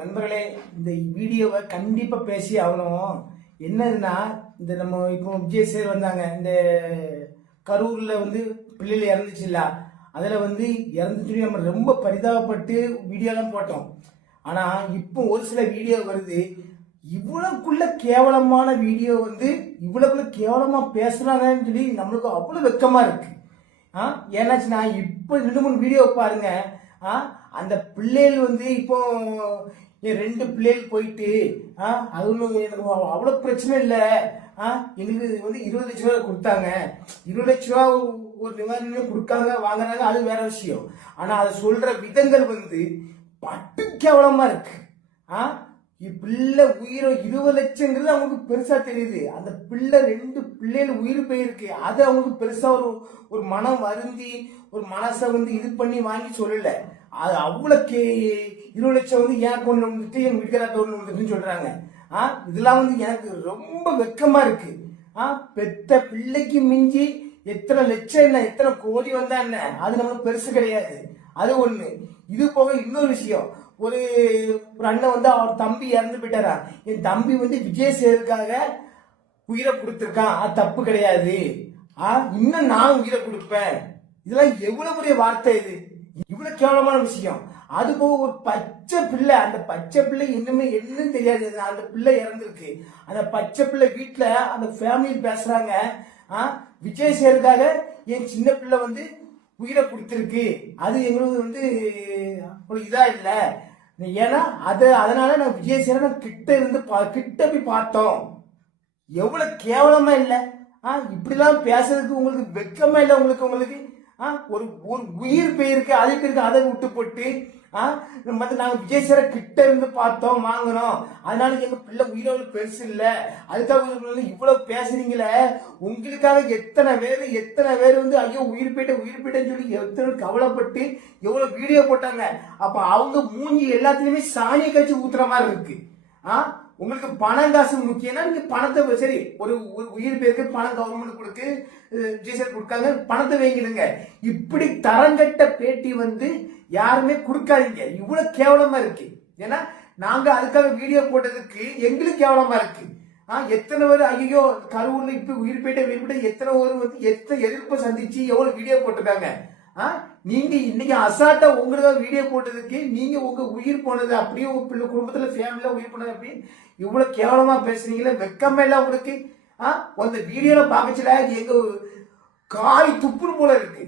நண்பர்களே, இந்த வீடியோவை கண்டிப்பா பேசி ஆகணும். என்னதுன்னா, இந்த நம்ம இப்போ விஜய் சார் வந்தாங்க. இந்த கரூர்ல பிள்ளைகள் இறந்துச்சுல்ல, அதுல இறந்துச்சு நம்ம ரொம்ப பரிதாபப்பட்டு வீடியோலாம் போட்டோம். ஆனா இப்போ ஒரு சில வீடியோ வருது, இவ்வளவுக்குள்ள கேவலமான வீடியோ இவ்வளவுக்குள்ள கேவலமா பேசுறாங்கன்னு சொல்லி நம்மளுக்கு அவ்வளவு வெக்கமா இருக்கு. ஏன்னாச்சுன்னா இப்போ 2-3 வீடியோ பாருங்க. அந்த பிள்ளைகள் இப்போ என் 2 பிள்ளைகள் போயிட்டு அது ஒன்றும் எனக்கு அவ்வளோ பிரச்சனை இல்லை. எங்களுக்கு 20 லட்ச ரூபா கொடுத்தாங்க. 20 லட்ச ரூபா ஒரு நிவாரணம் கொடுக்காங்க, வாங்குறாங்க, அது வேற விஷயம். ஆனால் அதை சொல்ற விதங்கள் பட்டு கேவலமா இருக்கு. பிள்ளை உயிரை 20 லட்சங்கிறது அவங்களுக்கு பெருசா தெரியுது. அந்த பிள்ளை 2 பிள்ளைகள் உயிர் போயிருக்கு, அது அவங்களுக்கு பெருசா ஒரு மனம் வருந்தி ஒரு மனசை இது பண்ணி வாங்கி சொல்லல. அது அவ்வளவு 20 லட்சம் ஏன் கொண்டு வந்துட்டு எங்க வீட்டுக்காரத்தை ஒண்ணு வந்துட்டுன்னு சொல்றாங்க. இதெல்லாம் எனக்கு ரொம்ப வெக்கமா இருக்கு. பெத்த பிள்ளைக்கு மிஞ்சி எத்தனை லட்சம் என்ன, எத்தனை கோடி வந்தா என்ன, அது நம்மளுக்கு பெருசு கிடையாது. அது ஒண்ணு. இது போக இன்னொரு விஷயம், ஒரு அண்ணன் அவர் தம்பி இறந்து போயிட்டாரா. என் தம்பி விஜய் சேருக்காக உயிரை கொடுத்துருக்கான், அது தப்பு கிடையாது, இன்னும் நான் உயிரை கொடுப்பேன். இதெல்லாம் எவ்வளவு பெரிய வார்த்தை, இது இவ்வளவு கேவலமான விஷயம். அது போக ஒரு பச்சை பிள்ளை, அந்த பச்சை பிள்ளை இன்னுமே என்னன்னு தெரியாது, அந்த பிள்ளை இறந்துருக்கு. அந்த பச்சை பிள்ளை வீட்டுல அந்த ஃபேமிலி பேசுறாங்க, விஜய் சேருக்காக என் சின்ன பிள்ளை உயிரை கொடுத்துருக்கு, அது எங்களுக்கு இதா இல்ல. ஏன்னா அதனால நான் விஜய் சேர கிட்ட போய் பார்த்தோம். எவ்வளவு கேவலமா இல்ல. இப்படிலாம் பேசுறதுக்கு உங்களுக்கு வெக்கமா இல்ல? உங்களுக்கு ஒரு உயிர் போயிருக்கு, அது போயிருக்கு, அதை விட்டு போட்டு நாங்க விஜய் சேர கிட்ட இருந்து பார்த்தோம், வாங்கினோம், அதனால எங்க பிள்ளை உயிரோடு பெருசு இல்ல, அதுக்காக இவ்வளவு பேசுறீங்களே. உங்களுக்காக எத்தனை பேர் ஐயோ உயிர் போயிட்டேன்னு சொல்லி எத்தனை கவலைப்பட்டு எவ்வளவு வீடியோ போட்டாங்க. அப்ப அவங்க மூஞ்சி எல்லாத்துலயுமே சாணியை கழிச்சு ஊத்துற மாதிரி இருக்கு. உங்களுக்கு பணம் காசு முக்கியம்னா நீங்க பணத்தை சரி, ஒரு உயிர் பேருக்கு பணம் கவர்மெண்ட் கொடுக்கு, ஜிஎஸ்டி கொடுக்காங்க, பணத்தை வாங்கிடுங்க. இப்படி தரங்கட்ட பேட்டி யாருமே கொடுக்காதீங்க. இவ்வளவு கேவலமா இருக்கு. ஏன்னா நாங்க அதுக்காக வீடியோ போட்டதுக்கு எங்களுக்கு கேவலமா இருக்கு. எத்தனை பேர் ஐயோ கரூர்ல இப்ப உயிர் போயிட்ட எத்தனை பேர் எத்தனை எதிர்ப்பு சந்திச்சு எவ்வளவு வீடியோ போட்டிருக்காங்க. நீங்க இன்னைக்கு அசால்ட்டா உங்களுக்கு வீடியோ போட்டதுக்கு நீங்க உங்க உயிர் போனது அப்படியே உங்க பிள்ளை குடும்பத்துல ஃபேமிலியா உயிர் போனது அப்படின்னு இவ்வளவு கேவலமா பேசுறீங்களே, வெக்கமே இல்ல உங்களுக்கு? அந்த வீடியோல பாக்கச்சுல எங்க காய் துப்புன்னு போல இருக்கு.